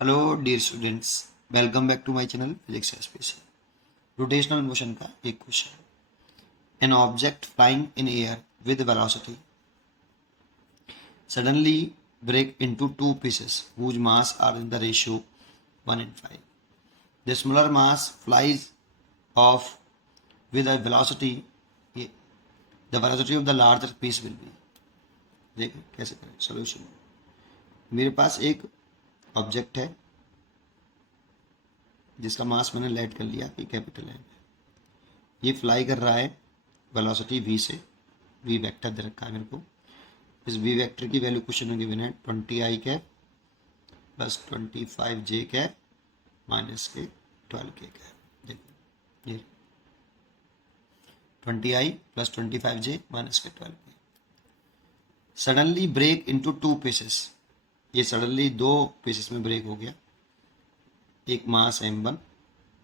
Hello dear students, welcome back to my channel physics special. Rotational motion का एक question. An object flying in air with velocity suddenly break into two pieces whose mass are in the ratio 1:5. The smaller mass flies off with a velocity. The velocity of the larger piece will be. देखिए कैसे करें solution. मेरे पास एक object है जिसका मास मैंने late कर लिया कि कैपिटल है। ये फ्लाई कर रहा है वेलोसिटी v से। v वेक्टर दे रखा है मेरे को। इस v वेक्टर की वैल्यू क्वेश्चन में गिवन है 20i cap plus 25j cap minus के 12k कैप। देखो ये 20i प्लस 25j माइनस के 12k। Suddenly break into two pieces. ये सडनली दो पीसेस में ब्रेक हो गया। एक मास m1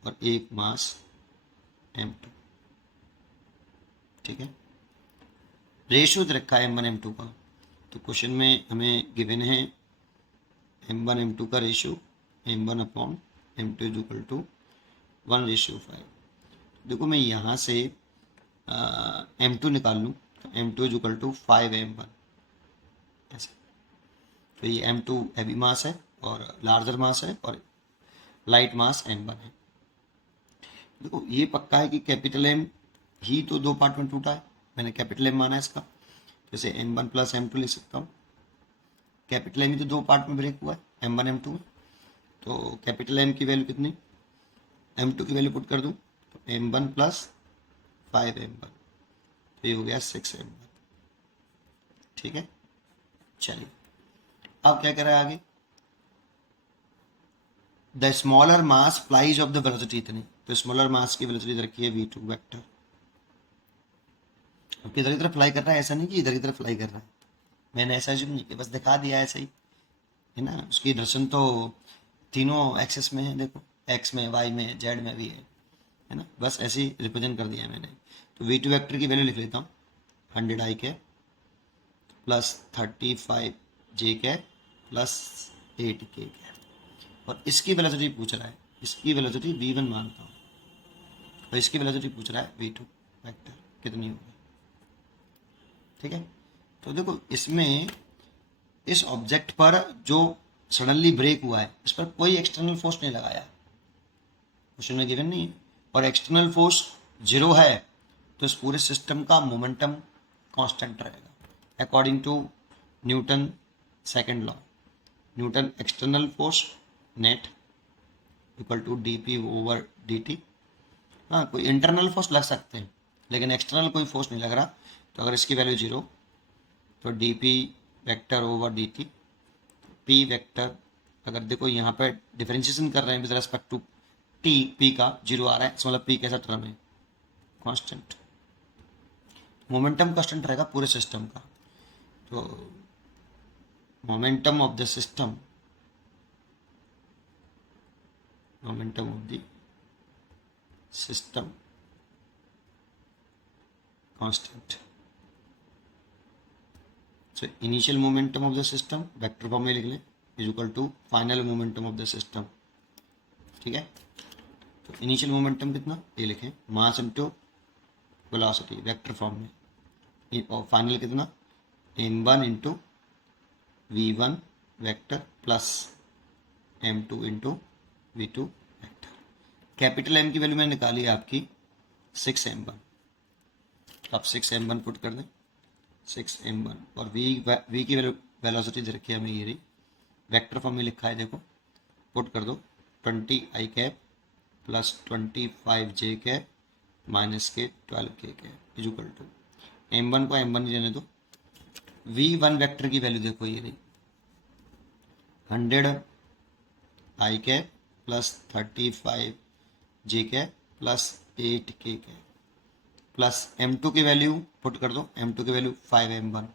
और एक मास m2। ठीक है, रेशियो दे रखा है m1 m2 का। तो क्वेश्चन में हमें गिवन है m1 m2 का ratio m1 upon m2 is equal to 1:5। देखो मैं यहाँ से m2 निकाल लूँ तो m2 is equal to 5m1 ऐसे। तो ये m2 हैवी मास है और लार्जर मास है और लाइट मास m1 है। देखो ये पक्का है कि कैपिटल M ही तो दो पार्ट में टूटा है। मैंने कैपिटल M माना है इसका, जैसे m1 प्लस m2 लिख सकता हूँ। कैपिटल M ही तो दो पार्ट में ब्रेक हुआ है m1 m2 में। तो कैपिटल M की वैल्यू कितनी, m2 की वैल्यू पुट कर दूँ तो m1 प्लस 5m1, तो ये हो गया 6m1। ठीक है, चलिए अब क्या करें आगे। The smaller mass flies of the velocity इतनी, तो स्मॉलर मास की वेलोसिटी रखी है v2 वेक्टर। अब किधर की तरफ फ्लाई कर रहा है, ऐसा नहीं कि इधर की तरफ फ्लाई कर रहा है। मैंने ऐसा जो नहीं कि बस दिखा दिया ऐसा ही है ना। उसकी डायरेक्शन तो तीनों एक्सेस में है, देखो एक्स में, वाई में, जेड में भी है ना। बस ऐसे ही रिप्रेजेंट कर दिया है मैंने। तो v2 वेक्टर की वैल्यू लिख लेता हूँ 100i के प्लस 35j के प्लस 8k के। और इसकी वेलोसिटी पूछ रहा है, इसकी वेलोसिटी v1 मानता हूँ और इसकी वेलोसिटी पूछ रहा है v2 वेक्टर कितनी होगी। ठीक है, तो देखो इसमें इस ऑब्जेक्ट पर जो सडनली ब्रेक हुआ है इस पर कोई एक्सटर्नल फोर्स नहीं लगाया, क्वेश्चन में गिवन नहीं है, और एक्सटर्नल फोर्स 0 है तो इस पूरे सिस्टम का मोमेंटम कांस्टेंट रहेगा according to Newton second law. Newton external force net equal to dp over dt। हाँ, कोई इंटरनल फोर्स लग सकते हैं लेकिन एक्सटर्नल कोई फोर्स नहीं लग रहा। तो अगर इसकी वैल्यू 0 तो dp vector over dt। p vector अगर देखो यहाँ पे डिफरेंशिएशन कर रहे हैं with respect to t, p का 0 आ रहा है, इसका मतलब p कैसा टर्म है, कांस्टेंट। मोमेंटम कांस्टेंट रहेगा पूरे सिस्टम का। तो momentum of the system, momentum of the system constant. So initial momentum of the system vector form में लिख लें is equal to final momentum of the system. ठीक है, तो इनिशियल मोमेंटम कितना ये लिखें mass into velocity vector form में, और फाइनल कितना m1 into v1 vector plus m2 into v2 vector. Capital M की वैल्यू मैंने निकाली है आपकी 6m1। आप 6m1 पुट कर दें 6m1 और v की वैल्यू वेलोसिटी दे रखी है हमें ये रही, वेक्टर फॉर्म में लिखा है देखो, पुट कर दो 20i cap plus 25j cap minus के 12k cap is equal to m1 को m1 ही रहने दो। v1 वेक्टर की वैल्यू देखो ये रही 100i cap plus 35j cap plus 8k cap plus m2 की वैल्यू पुट कर दो, m2 की वैल्यू 5m1,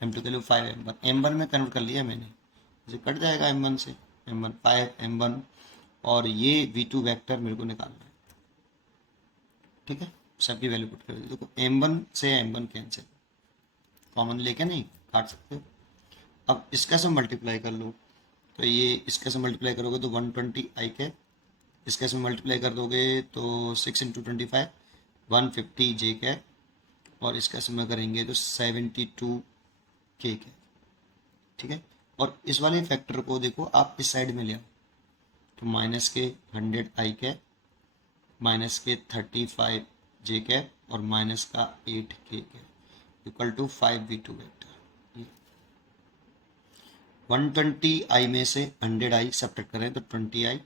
m2 की वैल्यू 5m1 m1 में कन्वर्ट कर लिया मैंने, इसे कट जाएगा m1 से, m1 5m1 और ये v2 वेक्टर मेरे को निकालना है। ठीक है, सबकी वैल्यू पुट कर दी। देखो m1 से m1 कैंसिल, कॉमन लेके नहीं काट सकते हो। अब इसका सब मल्टीप्लाई कर लो, तो ये इसके से मल्टीप्लाई करोगे तो 120 आई कैप, इसके से मल्टीप्लाई कर दोगे तो 6 इंटू 25 150 जे कैप, और इसका समय करेंगे तो 72 के कैप। ठीक है, और इस वाले फैक्टर को देखो आप इस साइड में ले आओ, तो माइनस के 100 आई कैप, माइनस के 35 जे कैप, और माइनस का 8 K cap equal to 5v2 vector. 120 I में से 100 आई सब्ट्रैक्ट करें तो 20 आई,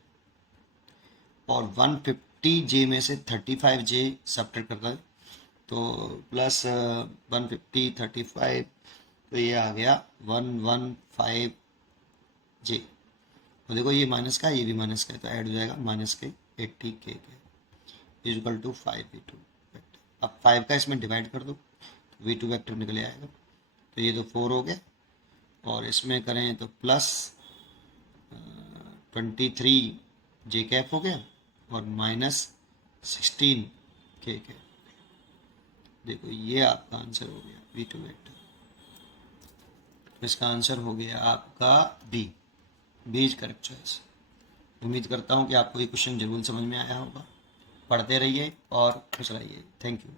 और 150 जे में से 35 जे सब्ट्रैक्ट करता है तो प्लस 150 35, तो ये आ गया 115 जे। तो देखो ये माइनस का, ये भी माइनस का है, तो ऐड हो जाएगा माइनस के 80 के इक्वल टू 5v2 वेक्टर। अब 5 का इसमें डिवाइड कर दो तो v2 वेक्टर निकले आएगा, तो ये तो 4 हो गया, और इसमें करें तो प्लस 23 जे कैप हो गया, और माइनस 16 के कैप। देखो ये आपका आंसर हो गया v2 वेक्टर। तो इसका आंसर हो गया आपका B, B is correct choice. उम्मीद करता हूँ कि आपको ये क्वेश्चन जरूर समझ में आया होगा। पढ़ते रहिए और खुश रहिए। Thank you.